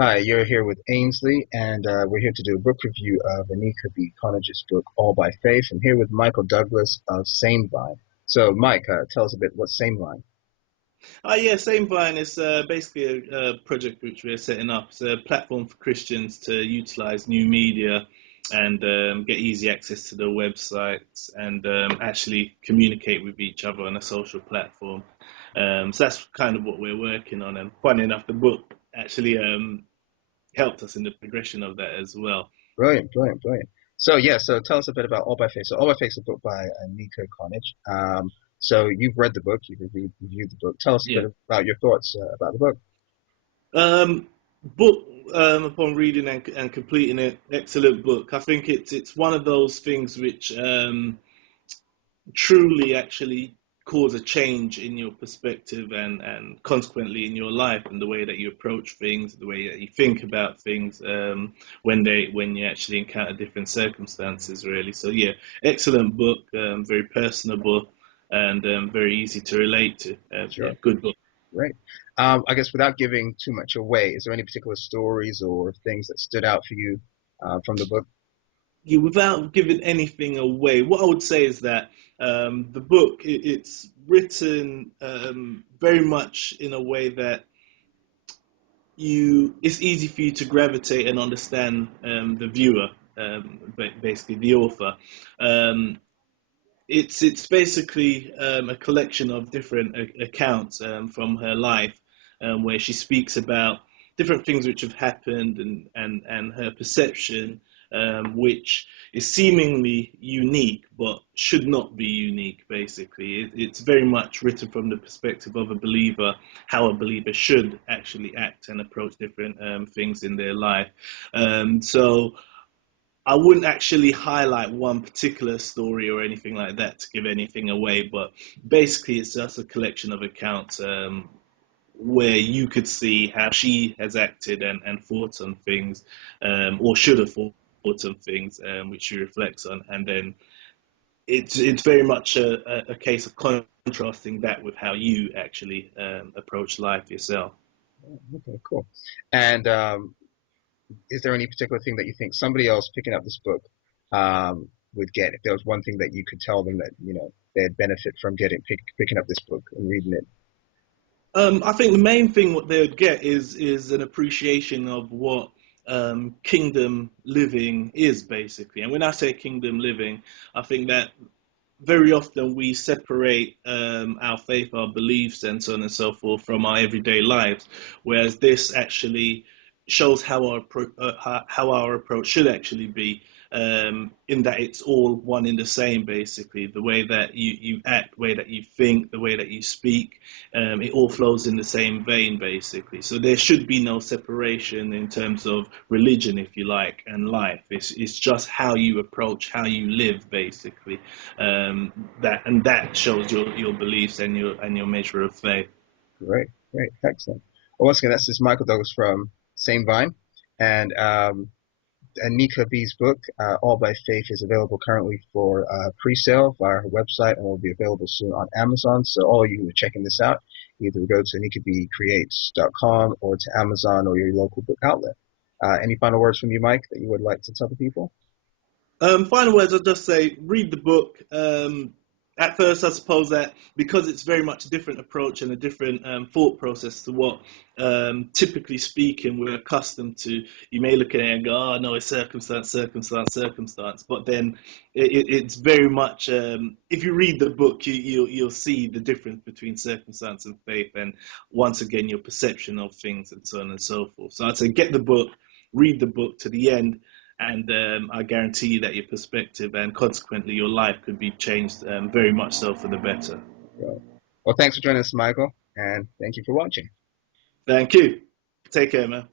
Hi, you're here with Ainsley, and we're here to do a book review of Anika B. Connage's book, All by Faith. I'm here with Michael Douglas of SameVine. So, Mike, tell us a bit what's SameVine. Yeah, SameVine is basically a project which we're setting up. It's a platform for Christians to utilize new media and get easy access to their websites and actually communicate with each other on a social platform. So that's kind of what we're working on. And funny enough, the book actually helped us in the progression of that as well. Brilliant, brilliant, brilliant. So, yeah, so tell us a bit about All by Faith. So, All by Faith is a book by Anika Connage. So, you've read the book, you've reviewed the book. Tell us a Yeah. bit about your thoughts about the book. Um, book upon reading and completing it, excellent book. I think it's one of those things which truly actually cause a change in your perspective and consequently in your life and the way that you approach things, the way that you think about things when you actually encounter different circumstances. Really, so yeah, excellent book, very personable and very easy to relate to. Yeah, Sure, good book. great. I guess without giving too much away, is there any particular stories or things that stood out for you from the book? Yeah, without giving anything away, what I would say is that the book it's written very much in a way that you it's easy for you to gravitate and understand the viewer, basically the author. Um, it's basically a collection of different accounts from her life, where she speaks about different things which have happened and her perception, which is seemingly unique but should not be unique. Basically, it's very much written from the perspective of a believer, how a believer should actually act and approach different things in their life. So I wouldn't actually highlight one particular story or anything like that to give anything away, but basically it's just a collection of accounts where you could see how she has acted and thought on things, or should have thought on things, which she reflects on, and then it's very much a case of contrasting that with how you actually approach life yourself. Okay, cool. And is there any particular thing that you think somebody else picking up this book would get? If there was one thing that you could tell them that they'd benefit from picking up this book and reading it. I think the main thing what they would get is an appreciation of what kingdom living is basically. And when I say kingdom living, I think that very often we separate our faith, our beliefs, and so on and so forth from our everyday lives, whereas this actually shows how our approach should actually be, in that it's all one in the same. Basically, the way that you act, the way that you think, the way that you speak, it all flows in the same vein. Basically, so there should be no separation in terms of religion, if you like, and life. It's just how you approach, how you live, basically, that shows your beliefs and your measure of faith. Great, great, excellent. Well, once again, that's just Michael Douglas from SameVine, and Anika B's book, All by Faith, is available currently for pre-sale via her website and will be available soon on Amazon. So all of you who are checking this out, either go to anikabcreates.com or to Amazon or your local book outlet. Any final words from you, Mike, that you would like to tell the people? Final words, I'll just say read the book. At first, I suppose that because it's very much a different approach and a different thought process to what, typically speaking, we're accustomed to, you may look at it and go, oh, no, it's circumstance, circumstance, circumstance. But then it's very much, if you read the book, you'll see the difference between circumstance and faith, and once again, your perception of things and so on and so forth. So I'd say get the book, read the book to the end, and I guarantee you that your perspective and consequently your life could be changed, very much so for the better. Well, thanks for joining us, Michael, and thank you for watching. Thank you. Take care, man.